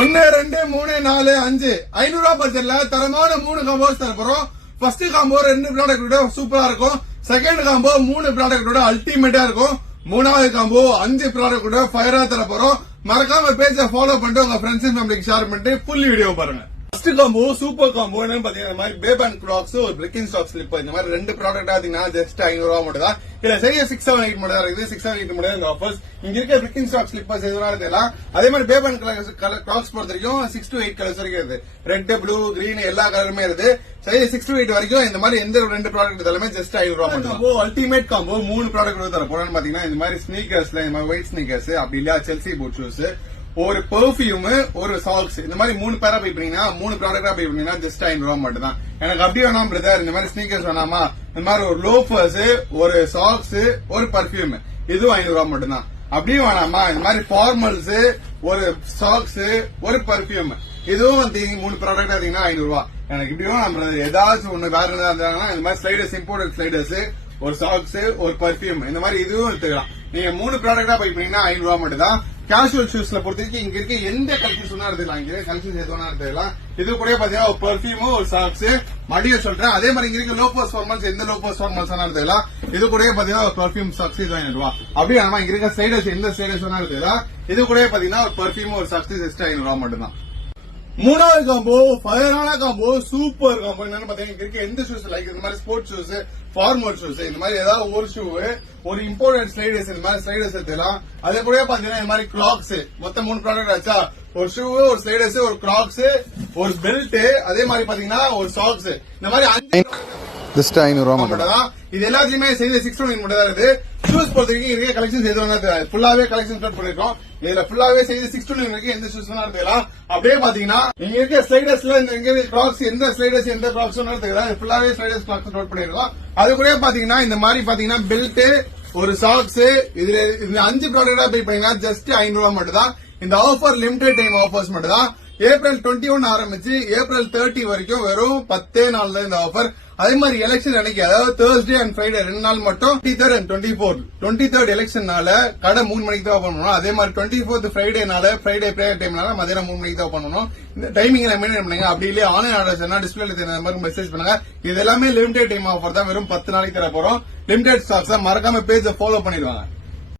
1 2 3 4 5 500 ரூபாய் பட்ஜெட்ல தரமான 3 காம்போஸ் தர போறோம். ஃபர்ஸ்ட் காம்போ 2 ப்ராடக்ட் சூப்பரா இருக்கும். செகண்ட் காம்போ 3 ப்ராடக்ட் அல்டிமேட்டா இருக்கும். மூணாவது காம்போ 5 ப்ராடக்ட் ஃபயரா தர போறோம். மறக்காம பேஜை ஃபாலோ பண்ணிட்டு உங்க ஃப்ரெண்ட்ஸ் அண்ட் ஃபேமிலிக்கு ஷேர் பண்ணிட்டு ஃபுல் வீடியோ பாருங்க. ஃபர்ஸ்ட் காம்போ சூப்பர் காம்போ என்னன்னு பாத்தீங்கன்னா, இந்த மாதிரி பேபன் கிராக்ஸ் ஒரு பிரிக்கிங் ஸ்டாக் ஸ்லிப் இந்த மாதிரி 2 ப்ராடக்ட் பாத்தீங்கன்னா ஜஸ்ட் 500 ரூபாய் மட்டும் தான். இல்ல சரியா 678 மட்டும் தான் இருக்குது. 678 மட்டும் இந்த ஆஃபர்ஸ். இங்க இருக்க பிரிக்கிங் ஸ்டாக் ஸ்லிப்பர்ஸ் எதுனா இருக்கலாம். அதே மாதிரி பேபன் கிராக்ஸ் பொறுத்த வரைக்கும் 6 to 8 கலர்ஸ் வரைக்கும் இருக்கு. ரெட், ப்ளூ, கிரீன் எல்லா கலருமே இருக்கு. சரி 6 to 8 வரைக்கும் இந்த மாதிரி எந்த 2 ப்ராடக்ட் எல்லாமே ஜஸ்ட் 500 ரூபாய் மட்டும். அல்டிமேட் காம்போ 3 ப்ராடக்ட் தர போறோம்னு பாத்தீங்கன்னா, இந்த மாதிரி ஸ்னீக்கர்ஸ்ல இந்த மாதிரி ஒயிட் ஸ்னீக்கர்ஸ், அப்படி இல்ல செல்சி பூட் ஷூஸ், ஒரு பெர்ஃபியூம், ஒரு சாக்ஸ், இந்த மாதிரி 3 பேரா பை பண்ணீங்கன்னா 3 ப்ராடக்டா பை பண்ணீங்கன்னா ஜஸ்ட் 500 ரூபாய் மட்டும் தான். எனக்கு அப்படி வேணாம் பிரதர், இந்த மாதிரி ஸ்னீக்கர்ஸ் வேணாமா, இந்த மாதிரி ஒரு லோஃபர்ஸ், ஒரு சாக்ஸ், ஒரு பர்ஃபியூம், இதுவும் 500 ரூபாய் மட்டும் தான். அப்படியும் வேணாமா, இந்த மாதிரி ஃபார்மல்ஸ், ஒரு சாக்ஸ், ஒரு பர்ஃபியூம், இதுவும் வந்து 3 ப்ராடக்ட் பாத்தீங்கன்னா 500 ரூபாய். எனக்கு இப்படி வேணாம் பிரதர், ஏதாச்சும் ஒண்ணு வேற இருந்தாங்கன்னா இந்த மாதிரி ஸ்லைடர்ஸ், இம்போர்ட்டட் ஸ்லைடர்ஸ், ஒரு சாக்ஸ், ஒரு பர்ஃபியூம், இந்த மாதிரி இதுவும் எடுத்துக்கலாம். நீங்க 3 ப்ராடக்டா பை பண்ணீங்கன்னா 500 ரூபாய் மட்டும் தான். கேஷுவல் ஷூஸ்ல பொறுத்தவரைக்கும் இங்க இருக்க எந்த கலெக்ஷன்ஸ் எடுத்துக்கலாம். இங்க கலெக்ஷன்ஸ் எதுவும் எடுத்துக்கலாம். இது கூட பாத்தீங்கன்னா ஒரு பர்ஃபியூம், ஒரு சாக்ஸ், மடியும் சொல்றேன். அதே மாதிரி இங்க இருக்க லோபோஸ் ஃபார்மல்ஸ், எந்த லோபோஸ் ஃபார்மல்ஸ் எடுத்துக்கலாம். இது கூட பாத்தீங்கன்னா ஒரு பர்ஃபியூம், சாக்ஸ், இது 500 ரூபாய். அப்படியே நம்ம இங்க இருக்க ஸ்லைடர்ஸ், எந்த ஸ்லைடர்ஸ் எடுத்துக்கலாம். இது கூட பாத்தீங்கன்னா ஒரு பர்ஃபியூம், ஒரு சாக்ஸ், ஜஸ்ட் 500 ரூபாய் மட்டும் தான். மூணாவது காம்போ ஃபயரான காம்போ, சூப்பர் காம்போ. என்னன்னு பாத்தீங்கன்னா, இங்க இருக்க எந்த ஷூஸ் லைக் இந்த மாதிரி ஸ்போர்ட்ஸ் ஷூஸ், ஃபார்மல் ஷூஸ், இந்த மாதிரி ஏதாவது ஒரு ஷூ, ஒரு இம்போர்ட்டன்ட் ஸ்லைடர்ஸ், இந்த மாதிரி ஸ்லைடர்ஸ் எடுத்துக்கலாம். அதே கூட பாத்தீங்கன்னா இந்த மாதிரி கிளாக்ஸ், மொத்தம் 3 ப்ராடக்ட் ஆச்சா. ஒரு ஷூ, ஒரு ஸ்லைடர்ஸ், ஒரு கிளாக்ஸ், ஒரு பெல்ட், அதே மாதிரி பாத்தீங்கன்னா ஒரு சாக்ஸ், இந்த மாதிரி 5 ஜஸ்ட் 500 ரூபாய் மட்டும் தான். இது எல்லாத்தையுமே செய்து 620 மட்டும் தான் இருக்குது. ஷூஸ் பொறுத்த வரைக்கும் இருக்க கலெக்ஷன்ஸ் எதுவும் ஃபுல்லாவே கலெக்ஷன் ஸ்டார்ட் பண்ணிருக்கோம். இதுல ஃபுல்லாவே செய்து 620 வரைக்கும் எந்த ஷூஸ் வேணா எடுத்துக்கலாம். அப்படியே பாத்தீங்கன்னா இங்க இருக்க ஸ்லைடர்ஸ்ல இங்க கிளாக்ஸ், எந்த ஸ்லைடர்ஸ், எந்த கிளாக்ஸ் எடுத்துக்கலாம். ஃபுல்லாவே ஸ்லைடர்ஸ் கிளாக்ஸ் நோட் பண்ணிருக்கோம். அது கூட பாத்தீங்கன்னா இந்த மாதிரி பாத்தீங்கன்னா பெல்ட், ஒரு சாக்ஸ், இதுல இந்த 5 ப்ராடக்டா பை பண்ணீங்கன்னா ஜஸ்ட் 500 ரூபாய் மட்டும் தான். இந்த ஆஃபர் லிமிடெட் டைம் ஆஃபர்ஸ் மட்டும் தான். ஏப்ரல் 21 ஆரம்பிச்சு ஏப்ரல் 30 வரைக்கும் வெறும் 10 நாள் தான் இந்த ஆஃபர். அதே மாதிரி எலெக்ஷன் அன்னைக்கு, அதாவது தேர்ஸ்டே அண்ட் ஃப்ரைடே 2 நாள் மட்டும் 23rd and 24th. 23rd எலெக்ஷன்னால கடை 3 மணிக்கு தான் ஓபன் பண்ணணும். அதே மாதிரி 24th ஃப்ரைடேனால, ஃப்ரைடே பிரேயர் டைம்னால மதியம் 3 மணிக்கு தான் ஓபன் பண்ணணும். இந்த டைமிங் மெயின்டைன் பண்ணுங்க. அப்படி இல்லையா ஆன்லைன் ஆர்டர்ஸ் டிஸ்பிளேல தெரிஞ்ச மாதிரி மெசேஜ் பண்ணுங்க. இது எல்லாமே லிமிடெட் டைம் ஆஃபர் தான். வெறும் 10 நாளைக்கு தர போறோம். லிமிடெட் ஸ்டாக்ஸ் மறக்காம பேஜை ஃபாலோ பண்ணிடுவாங்க.